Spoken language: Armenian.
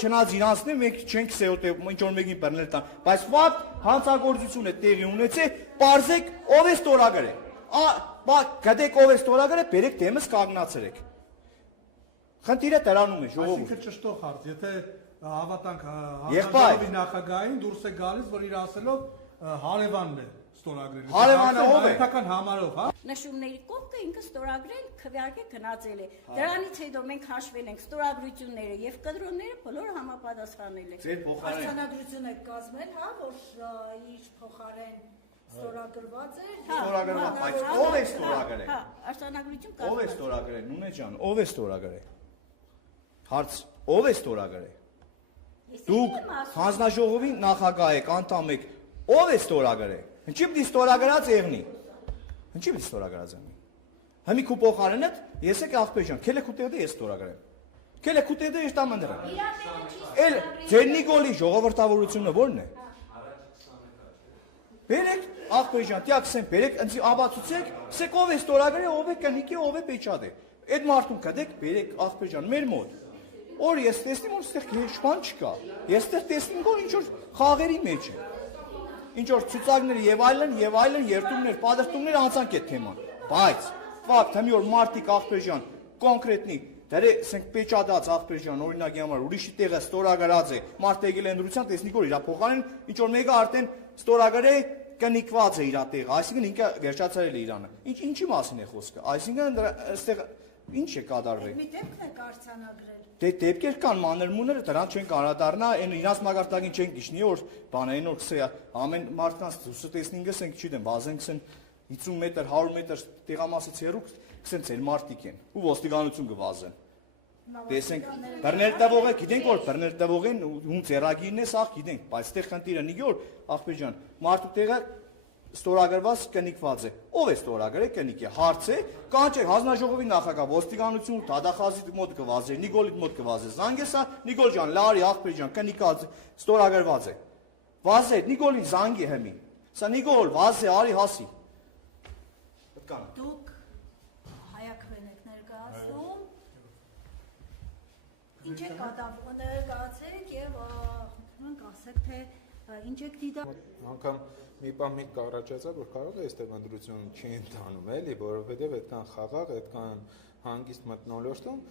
չնայած իրանցն է, մենք չենք սեոտե ինչ որ մեկին բռնել տան, բայց ֆակտ հանցագործություն է տեղի ունեցել, պարզեք ով է ստորագրել։ Գտեք ով է ստորագրել, բերեք դեմս կանգնացրեք։ Խնդիրը դրանում է, ժողովուրդ։ Այսինքն ճշտող հարց, եթե հավատանք Եղբայր նախագահային դուրս է գալիս, որ իր ասելով հարևանն է ստորագրել։ Հարևանը ով է։ Հայկական համարով, հա։ Նշումների կողքը ինքը ստորագրել, քվեարկե գնացել է։ Դրանից հետո մենք հաշվել ենք ստորագրությունները եւ կադրոնները բոլորը համապատասխանել են։ Ձեր փոխարեն Արտանագրություն եք կազմել, հա, որ իր փոխարեն ստորագրված է։ ստորագրված, բայց ով է ստորագրել։ Հա, արտանագրություն կազմել։ Ով է ստորագրել, Նունե ջան, ով է ստորագրել։ Հարց, ով է ստորագրել։ Դուք հանձնաժողովի նախագահ եք, անդամ եք, ով է ստորագրել։ Ինչի՞ պիտի ստորագրած եղնի։ Ինչի՞ պիտի ստորագրած եղնի։ Հիմի քու փոխարենդ, ես եք աղբեր ջան, քելեք ու տեղը ես ստորագրեմ։ Քելեք ու տեղը ես տամ նրա։ Էլ ձեր Նիկոլի ժողովրդավարությունը ո՞րն է։ Բերեք աղբեր ջան, տիակսեն, բերեք, ինձ աբացուցեք, ասեք ով է ստորագրել, ով է կնիկի, ով է պեչատը։ Այդ մարդուն կդեք, բերեք աղբեր ջան, մեր մոտ։ Որ ես տեսնեմ, որ այստեղ հեշտման չկա։ Ես այստեղ տեսնում որ ինչ որ խաղերի մեջ է։ Ինչ որ ցուցակներ եւ այլն, երթումներ, պատրաստումներ անցանք այդ թեման։ Բայց ֆակտ հիմի որ մարտիկ աղբեր ջան, կոնկրետնի, դեռ ասենք պեչատած աղբեր ջան, օրինակի համար ուրիշի տեղը ստորագրած է, մարդ եկել է ընդրության, տեսնի որ իր փոխարեն ինչ որ մեկը արդեն ստորագրել կնիկված է իր տեղը, այսինքն ինքը վերջացրել է Իրանը։ Ինչի մասին է խոսքը։ Այսինքն այստեղ ինչ է կատարվել։ Մի դեպքն եք արձանագրել։ Դե դեպքեր կան մանրմունները, դրանց չեն անդրադառնա, այն իրանց մագարտակին չեն գիշնի, որ բանային որ քսե ամեն մարդկանց դուսը տեսնինգս ենք, չգիտեմ, բազենք սեն 50 մետր, 100 մետր տեղամասից հեռու, քսեն ցել մարդիկ են, ու ոստիկանություն գվազեն։ Տեսենք, բռնել տվողը, գիտենք որ բռնել տվողին ում ձեռագիրն է, սա գիտենք, բայց այդտեղ խնդիրը նի որ աղբեր ջան, մարդու տեղը ստորագրված կնիկված է։ Ով է ստորագրել կնիկի։ Հարց է, կանչեք հանձնաժողովի նախագահ, ոստիկանություն, դադախազի մոտ կվազեր, Նիկոլի մոտ կվազեր։ Զանգեսա, Նիկոլ ջան, լարի աղբեր ջան, կնիկած ստորագրված է։ Վազեր, Նիկոլին զանգի հիմի։ Սա Նիկոլ, վազե, արի հասի։ Պետքան։ Դուք հայակվեն եք ներկայացնում։ Ինչ եք կատարվում, ներկայացեք եւ մենք ասեք թե ինչ եք դիտա։ Անկամ մի բան մի կառաջացա, որ կարող է այստեղ ընդրություն չի ընթանում, էլի, որովհետև այդքան խաղաղ, այդքան հանգիստ մթնոլորտում